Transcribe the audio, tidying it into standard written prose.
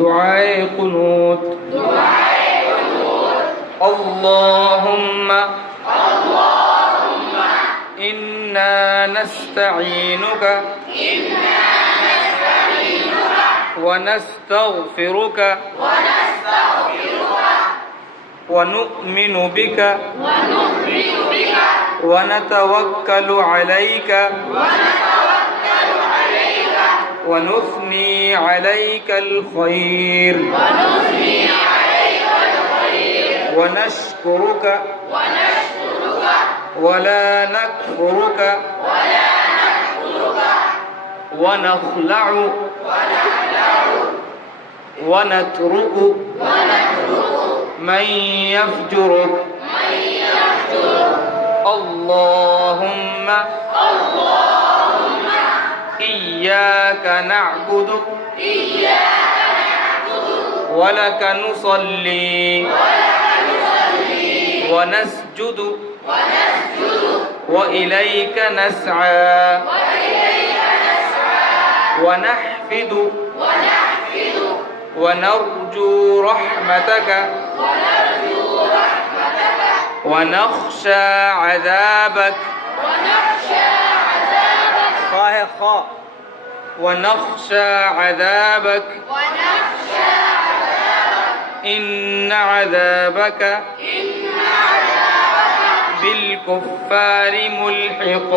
دعاء قنوت اللهم إنا نستعينك ونستغفرك ونؤمن بك ونتوكل عليك ونثني عليك الخير ونشكرك ولا نكفرك ونخلع ونترك من يفجرك اللهم إياك نعبد ولك نصلي ونسجد وإليك نسعى ونحفد ونرجو رحمتك ونخشى عذابك ونخشى عذابك إن عذابك بالكفار ملحق